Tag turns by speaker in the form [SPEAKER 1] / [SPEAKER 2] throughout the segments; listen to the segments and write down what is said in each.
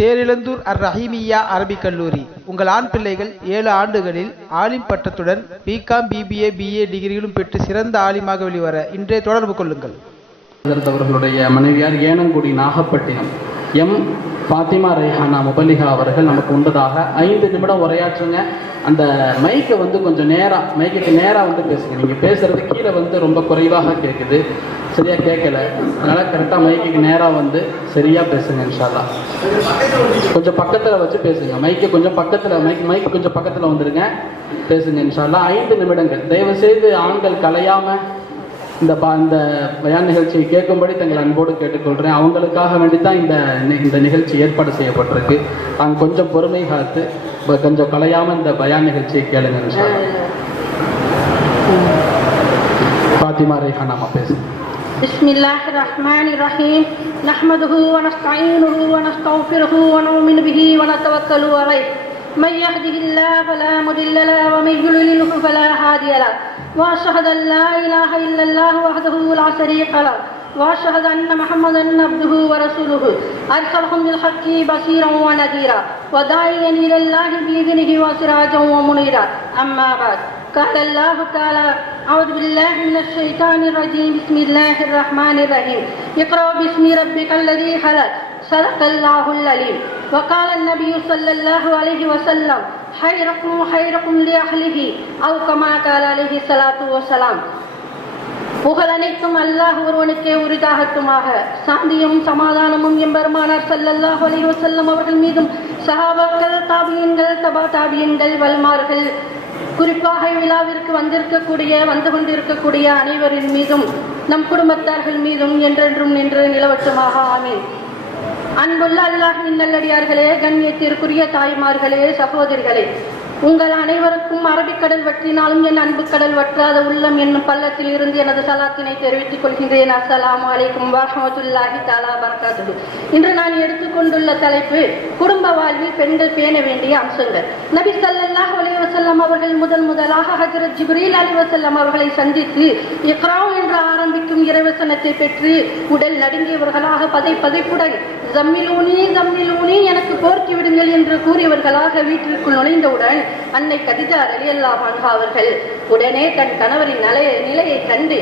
[SPEAKER 1] தேரிழந்தூர் அர் ரஹீமியா அரபிக் கல்லூரி. உங்கள் ஆண் பிள்ளைகள் ஏழு ஆண்டுகளில் ஆலிம் பட்டத்துடன் பிகாம் பிபிஏ பிஏ டிகிரிகளும் பெற்று சிறந்த ஆலிமாக வெளிவர இன்றே தொடர்பு கொள்ளுங்கள்.
[SPEAKER 2] அவர்களுடைய மனைவியார் ஏனங்குடி நாகப்பட்டினம். எம். ஃபாத்திமா ரேஹானா முபலிகா அவர்கள் நமக்கு உண்டதாக. ஐந்து நிமிடம் உரையாற்றுங்க. அந்த மைக்கை வந்து கொஞ்சம் நேராக மைக்குக்கு நேராக வந்து பேசுங்க. நீங்கள் பேசுறது கீழே வந்து ரொம்ப குறைவாக கேட்குது சரியாக கேட்கல. அதனால் கரெக்டாக மைக்குக்கு நேராக வந்து சரியாக பேசுங்க இன்ஷால்லா கொஞ்சம் பக்கத்தில் வச்சு பேசுங்க. மைக்கை கொஞ்சம் பக்கத்தில் மைக் மைக் கொஞ்சம் பக்கத்தில் வந்துருங்க. பேசுங்க இன்ஷால்லா ஐந்து நிமிடங்கள். தயவு செய்து ஆண்கள் கலையாமல் இந்த பா இந்த பயான் நிகழ்ச்சியை கேட்கும்படி தங்கள் அன்போடு கேட்டுக்கொள்கிறேன் அவங்களுக்காக வேண்டி தான் இந்த நி- இந்த நிகழ்ச்சி ஏற்பாடு செய்யப்பட்டிருக்கு. நாங்கள் கொஞ்சம் பொறுமை காத்து கொஞ்சம் கலையாமல் இந்த பயான் நிகழ்ச்சியை கேளுங்க பாத்திமா ரேஹா ஃபாத்திமா ரேஹானாமா பேசுங்க
[SPEAKER 3] بسم الله الرحمن الرحيم. نحمده ونستعينه ونستغفره ونؤمن به ونتوكل عليه. من يهده الله فلا مضل له ومن يضلله فلا هادي له. وأشهد أن لا إله إلا الله وحده لا شريك له. وأشهد أن محمدا عبده ورسوله. أرسله بالحق بصيرا ونذيرا. وداعيا إلى الله بإذنه وسراجا ومنيرا. أما بعد. قال الله تعالى أعوذ بالله من الشيطان الرجيم بسم الله الرحمن الرحيم اقرأ باسم ربك الذي خلق صدق الله العليم وقال النبي صلى الله عليه وسلم خيركم خيركم لأهله أو كما قال عليه الصلاة والسلام புகழ் அனைத்தும் அல்லாஹ் ஒருவனுக்கே உரிதாகட்டுமாக சாந்தியும் சமாதானமும் எம்பெருமானார் ஸல்லல்லாஹு அலைஹி வஸல்லம் அவர்கள் மீதும் சஹாபாக்கள் தாபியன்கள் தபா தாபியன்கள் வல்மார்கள் குறிப்பாக விழாவிற்கு வந்திருக்கக்கூடிய வந்து கொண்டிருக்கக்கூடிய அனைவரின் மீதும் நம் குடும்பத்தார்கள் மீதும் என்றென்றும் நின்று நிலவட்டுமாக ஆமீன். அன்புள்ள அல்லாஹின் நல்லடியார்களே கண்ணியத்திற்குரிய தாய்மார்களே சகோதரிகளே உங்கள் அனைவருக்கும் அரபிக்கடல் வற்றினாலும் என் அன்பு கடல் வற்றாத உள்ளம் என்னும் பள்ளத்தில் இருந்து எனது சலாத்தினை தெரிவித்துக் கொள்கின்றேன். அஸ்லாம் அலைக்கும் வரஹமத்துல்லாஹி தாலா பரகாத்துஹு இன்று நான் எடுத்துக்கொண்டுள்ள தலைப்பு குடும்ப வாழ்வில் பெண்கள் பேண வேண்டிய அம்சங்கள். நபி ஸல்லல்லாஹு அலைஹி அவர்கள் முதல் முதலாக ஹஜரத் ஜிப்ரீல் அலைஹி வஸல்லம் அவர்களை சந்தித்து இக்ரா என்று ஆரம்பிக்கும் இறைவசனத்தை பெற்று உடல் நடுங்கியவர்களாக பதை பதைப்புடன் ஜம்மிலூனி ஜம்மிலூனி எனக்கு போர்த்தி விடுங்கள் என்று கூறியவர்களாக வீட்டிற்குள் நுழைந்தவுடன் அன்னை கதிஜா ரலியல்லாஹு அன்ஹா அவர்கள் உடனே தன் கணவரின் நிலைய நிலையை கண்டு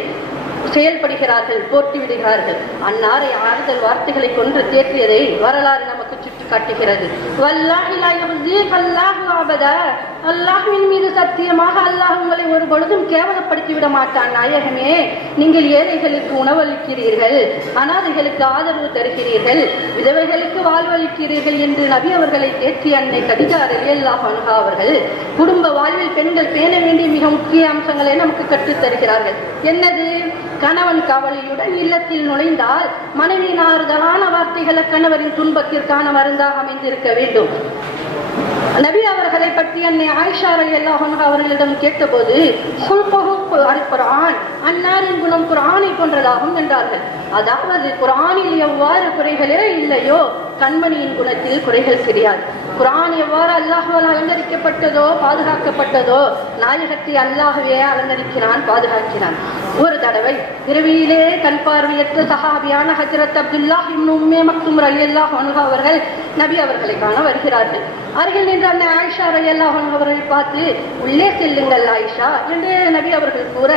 [SPEAKER 3] செயல்படுகிறார்கள் போர்த்தி விடுகிறார்கள். அன்னாரை ஆறுதல் வார்த்தைகளை கொன்று தேற்றியதை வரலாறு நமக்கு சுட்டி காட்டுகிறது வல்லாஹி மீது சத்தியமாக அல்லாஹ் உங்களை ஒரு பொழுதும் கேவலப்படுத்தி விட மாட்டான் நாயகமே. நீங்கள் ஏழைகளுக்கு உணவளிக்கிறீர்கள் அனாதைகளுக்கு ஆதரவு தருகிறீர்கள் விதவைகளுக்கு வாழ்வளிக்கிறீர்கள் என்று நபி அவர்களை தேற்றி அன்னை கதிஜா ரலியல்லாஹு அனுகா அவர்கள் குடும்ப வாழ்வில் பெண்கள் பேண வேண்டிய மிக முக்கிய அம்சங்களை நமக்கு கற்றுத் தருகிறார்கள் என்னது? கணவன் கவலையுடன் இல்லத்தில் நுழைந்தால் மனைவியின் ஆறுதலான வார்த்தைகளை கணவரின் துன்பத்திற்கான மருந்தாக அமைந்திருக்க வேண்டும். நபி அவர்களை பற்றி அன்னை ஆயிஷா அல்லாஹ் அவர்களிடம் கேட்டபோது அன்னாரின் குணம் குரானை போன்றதாகும் என்றார்கள். அதாவது குரானில் எவ்வாறு குறைகளே இல்லையோ கண்மணியின் குணத்தில் குறைகள் கிடையாது. குரான் எவ்வாறு அல்லாஹ்வால் அலங்கரிக்கப்பட்டதோ பாதுகாக்கப்பட்டதோ நாயகத்தை அல்லாஹவே அலங்கரிக்கிறான் பாதுகாக்கிறான். ஒரு தடவை. இரவியிலே கண் பார்வையற்ற சஹாபியான ஹஜரத் அப்துல்லாஹ் இன்னுமே உம்மே மக்தும் ரலியல்லாஹு அன்ஹு அவர்கள் நபி அவர்களை காண வருகிறார்கள். அருகில் நின்ற அந்த ஆயிஷா ரலியல்லாஹு அன்ஹு அவர்களை பார்த்து உள்ளே செல்லுங்கள் ஆயிஷா என்று நபி அவர்கள் கூற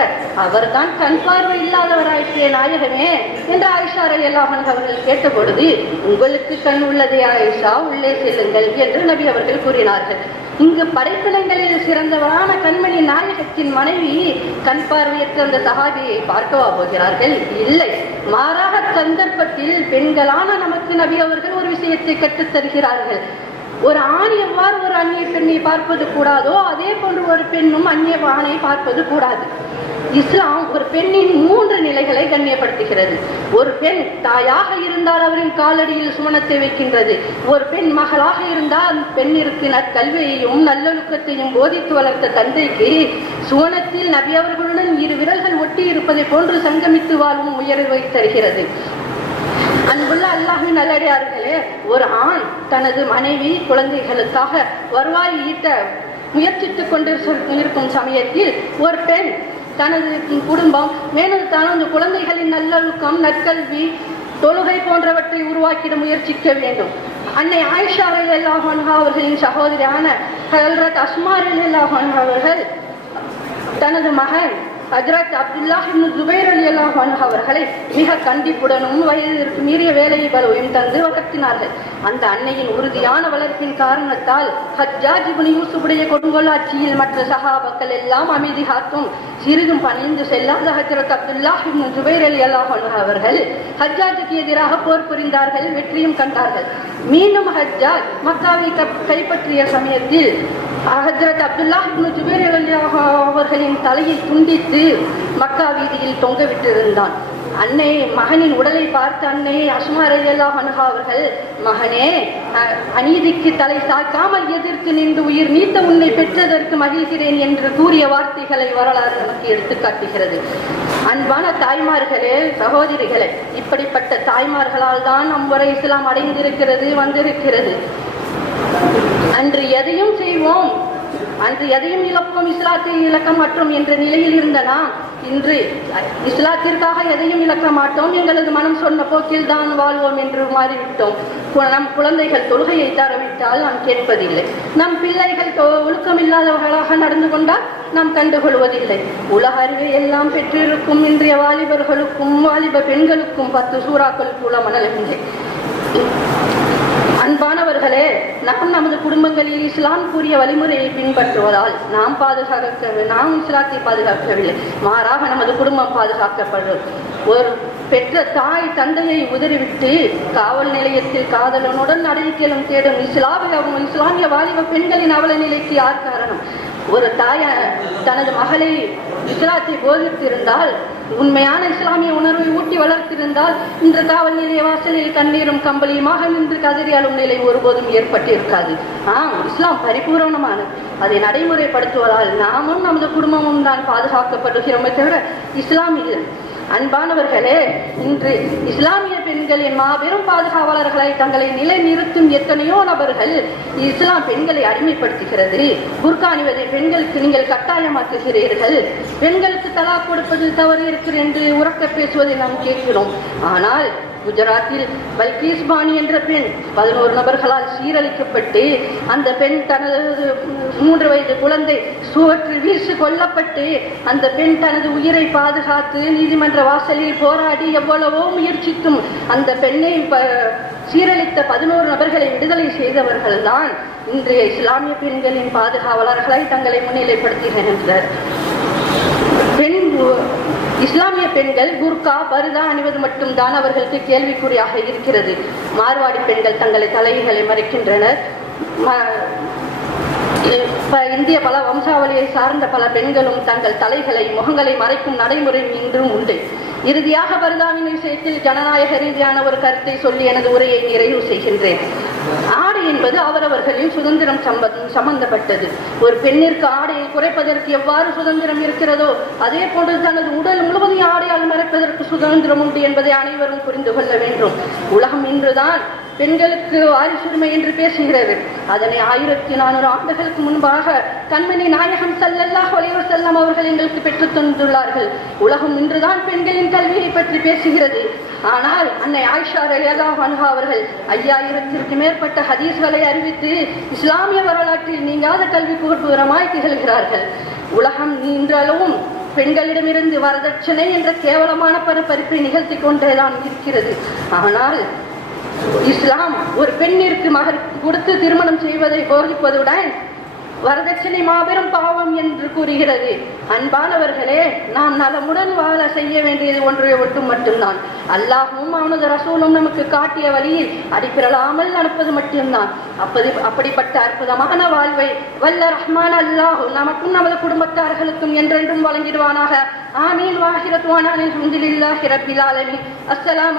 [SPEAKER 3] அவர்தான் கண் பார்வை இல்லாதவராயிற்றே நாயகமே என்று ஆயிஷா ரலியல்லாஹு அன்ஹு அவர்கள் கேட்டபொழுது உங்களுக்கு கண் உள்ளதே ஆயிஷா உள்ளே செல்லுங்கள் என்று நபி அவர்கள் கூறினார்கள். இங்கு படைப்பிடங்களில் சிறந்தவரான கண்மணி நாயகத்தின் மனைவி கண் பார்வையற்ற அந்த சகாபியை பார்க்கவா போகிறார்கள்? இல்லை. மாறாக சந்தர்ப்பத்தில் பெண்களான நமக்கு நபி அவர்கள் ஒரு விஷயத்தை கற்றுத்தருகிறார்கள் ஒரு ஆண் எவ்வாறு ஒரு அந்நிய பெண்ணை பார்ப்பது கூடாதோ அதே போன்று ஒரு பெண்ணும் அந்நிய ஆணை பார்ப்பது கூடாது. இஸ்லாம் ஒரு பெண்ணின் நிலைகளை கண்ணியப்படுத்துகிறது. ஒரு பெண் தாயாக இருந்தால் அவரின் காலடியில் சுமணத்தை வைக்கின்றது. ஒரு பெண் மகளாக இருந்தால் பெண்ணிற்கு நற்கல்வியையும் நல்லொழுக்கத்தையும் போதித்து வளர்த்த தந்தைக்கு சுவனத்தில் நபி அவர்களுடன் இரு விரல்கள் ஒட்டி இருப்பதை போன்று சங்கமித்து வாழும் உயர்வை தருகிறது அன்புள்ள அல்லாஹின் நல்லடியார்களே ஒரு ஆண் தனது மனைவி குழந்தைகளுக்காக வருவாய் ஈட்ட முயற்சித்துக் கொண்டு இருக்கும் சமயத்தில் ஒரு பெண் தனது குடும்பம் மேலும் தனது குழந்தைகளின் நல்லொழுக்கம் நற்கல்வி தொழுகை போன்றவற்றை உருவாக்கிட முயற்சிக்க வேண்டும். அன்னை ஆயிஷா ரலியல்லாஹு அவர்களின் சகோதரியான ஹல்ரத் அஸ்மா ரலியல்லாஹு அவர்கள் தனது மகன் ஹஜ்ரத் அப்துல்லா இப்னு ஜுபைர் அலி அன்ஹு அவர்களை மிக கண்டிப்புடனும் வயதிற்கு மீறிய வேலையை பலவையும் தந்து வளர்த்தினார்கள். அந்த அன்னையின் உறுதியான வளர்ப்பின் காரணத்தால் ஹஜ்ஜாஜ் இப்னு யூசுஃபுடைய கொடுங்கோலாட்சியில் மற்ற சஹாபாக்கள் எல்லாம் அமைதி காத்தும் சிறிதும் பணிந்து செல்லாத ஹஜ்ரத் அப்துல்லா இப்னு ஜுபைர் அலி அன்ஹு அவர்கள் ஹஜ்ஜாஜுக்கு எதிராக போர் புரிந்தார்கள் வெற்றியும் கண்டார்கள். மீண்டும் ஹஜ்ஜாஜ் மக்காவை கைப்பற்றிய சமயத்தில் ஹஜரத் அப்துல்லா இப்னு அவர்களின் தலையை துண்டித்து மக்கா வீதியில் தொங்க விட்டிருந்தான். அன்னை மகனின் உடலை பார்த்த அன்னை அஸ்மா ரலியல்லாஹு அன்ஹா அவர்கள் மகனே அநீதிக்கு தலை சாய்க்காமல் எதிர்த்து நின்று உயிர் நீத்த உன்னை பெற்றதற்கு மகிழ்கிறேன் என்று கூறிய வார்த்தைகளை வரலாறு நமக்கு எடுத்து காட்டுகிறது. அன்பான தாய்மார்களே சகோதரிகளே இப்படிப்பட்ட தாய்மார்களால் தான் நம் வரை இஸ்லாம் அடைந்திருக்கிறது வந்திருக்கிறது. அன்று எதையும் செய்வோம். அன்று எதையும் இழப்போம். இஸ்லாத்தை இழக்க மாட்டோம் என்ற நிலையில் இருந்த நாம் இன்று இஸ்லாத்திற்காக எதையும் இழக்க மாட்டோம். எங்களது மனம் சொன்ன போக்கில் தான் வாழ்வோம் என்று மாறிவிட்டோம். கு- நம் குழந்தைகள் தொழுகையை தரவிட்டால் நாம் கேட்பதில்லை. நம் பிள்ளைகள் தொ- ஒழுக்கமில்லாதவர்களாக நடந்து கொண்டால் நாம் கண்டுகொள்வதில்லை. உலக அறிவை எல்லாம் பெற்றிருக்கும் இன்றைய வாலிபர்களுக்கும் வாலிப பெண்களுக்கும் பத்து சூறாக்கள் கூட அன்பானவர்களே நாம் நமது குடும்பங்களில் இஸ்லாம் கூறிய வழிமுறையை பின்பற்றுவதால் நாம் பாதுகாக்க நாம் இஸ்லாத்தை பாதுகாக்கவில்லை. மாறாக நமது குடும்பம் பாதுகாக்கப்படும் ஒரு பெற்ற தாய் தந்தையை உதறிவிட்டு காவல் நிலையத்தில் காதலனுடன் அடைக்கலம் தேடும் இஸ்லாமிய இஸ்லாமிய வாலிப பெண்களின் அவல நிலைக்கு யார் காரணம்? ஒரு தாய தனது மகளை இஸ்லாத்தை போதித்திருந்தால் உண்மையான இஸ்லாமிய உணர்வை ஊட்டி வளர்த்திருந்தால் இன்று காவல் நிலைய வாசலில் கண்ணீரும் கம்பளியுமாக நின்று கதறி அழும் நிலை ஒருபோதும் ஏற்பட்டிருக்காது. ஆம் இஸ்லாம் பரிபூரணமானது. அதை நடைமுறைப்படுத்துவதால் நாமும் நமது குடும்பமும் தான் பாதுகாக்கப்படுகிறோமே தவிர இஸ்லாம் இல்லை அன்பானவர்களே இன்று இஸ்லாமிய பெண்களின் மாபெரும் பாதுகாவலர்களை தங்களை நிலைநிறுத்தும் எத்தனையோ நபர்கள் இஸ்லாம் பெண்களை அடிமைப்படுத்துகிறது. புர்கா பெண்களுக்கு நீங்கள் கட்டாயமாக்குகிறீர்கள். பெண்களுக்கு தலா கொடுப்பது தவறு இருக்கிறது என்று உறக்க பேசுவதை நாம் கேட்கிறோம். ஆனால் குஜராத்தில் பல்கீஸ் பாணி என்ற பெண் பதினோரு நபர்களால் சீரழிக்கப்பட்டு அந்த பெண் தனது மூன்று வயது குழந்தை சுவற்றில் வீசி கொல்லப்பட்டு அந்த பெண் தனது உயிரை பாதுகாத்து நீதிமன்ற வாசலில் போராடி எவ்வளவோ முயற்சித்தும் அந்த பெண்ணை ப- சீரழித்த பதினோரு நபர்களை விடுதலை செய்தவர்கள்தான் இன்றைய இஸ்லாமிய பெண்களின் பாதுகாவலர்களை தங்களை முன்னிலைப்படுத்துகின்றனர். பெண் இஸ்லாமிய பெண்கள் குர்கா பருதா அணிவது மட்டும்தான் அவர்களுக்கு கேள்விக்குறியாக இருக்கிறது. மார்வாடி பெண்கள் தங்களை தலைகளை மறைக்கின்றனர். இந்திய பல வம்சாவளியை சார்ந்த பல பெண்களும் தங்கள் தலைகளை முகங்களை மறைக்கும் நடைமுறை இன்றும் உண்டு. இறுதியாக பருதாவின் விஷயத்தில் ஜனநாயக ரீதியான ஒரு கருத்தை சொல்லி எனது உரையை நிறைவு செய்கின்றேன். ஆடை என்பது அவரவர்களின் சுதந்திரம் சம்பந்தப்பட்டது. ஒரு பெண்ணிற்கு ஆடையை குறைப்பதற்கு எவ்வாறு சுதந்திரம் இருக்கிறதோ அதே போன்று தனது உடல் முழுவதும் ஆடையால் மறைப்பதற்கு சுதந்திரம் உண்டு என்பதை அனைவரும் புரிந்து கொள்ள வேண்டும். உலகம் இன்றுதான் பெண்களுக்கு வாரிசுரிமை என்று பேசுகிறது. அதனை ஆயிரத்தி நானூறு ஆண்டுகளுக்கு முன்பாக கண்மணி நாயகம் ஸல்லல்லாஹு அலைஹி அவர்கள் எங்களுக்கு பெற்றுத் தந்துள்ளார்கள். உலகம் இன்றுதான் பெண்களின் கல்வியை பற்றி பேசுகிறது. ஆனால் அன்னை ஆயிஷா ரயலா வன்ஹா அவர்கள் ஐயாயிரத்திற்கு மேற்பட்ட ஹதீஸ்களை அறிவித்து இஸ்லாமிய வரலாற்றில் நீங்காத கல்வி கோட்புறமாய் திகழ்கிறார்கள். உலகம் இன்றளவும் பெண்களிடமிருந்து வரதட்சணை என்ற கேவலமான பரப்பரிப்பை நிகழ்த்தி கொண்டேதான் இருக்கிறது. ஆனால் இஸ்லாம் ஒரு பெண்ணிற்கு மகர் கொடுத்து திருமணம் செய்வதை போதிப்பதுடன் வரதட்சணை மாபெரும் பாவம் என்று கூறுகிறது. அன்பானவர்களே நாம் நலமுடன் வாழ செய்ய வேண்டியது ஒன்றை ஒட்டும் மட்டும்தான். அல்லாஹும் அவனது ரசூலும் நமக்கு காட்டிய வழியில் அடிப்பிரலாமல் நடப்பது மட்டும்தான். அப்பது அப்படிப்பட்ட அற்புதமான வாழ்வை வல்ல ரஹ்மான் அல்லாஹு நமக்கும் நமது குடும்பத்தார்களுக்கும் என்றென்றும் வழங்கிடுவானாக. ஆமீன். வாஹிரத்வானா அல்ஹம்துலில்லாஹி ரப்பில் ஆலமீன்.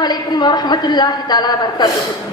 [SPEAKER 3] அலைக்கும் வரஹ்மத்துல்லாஹி தாலா வபரகாத்துஹு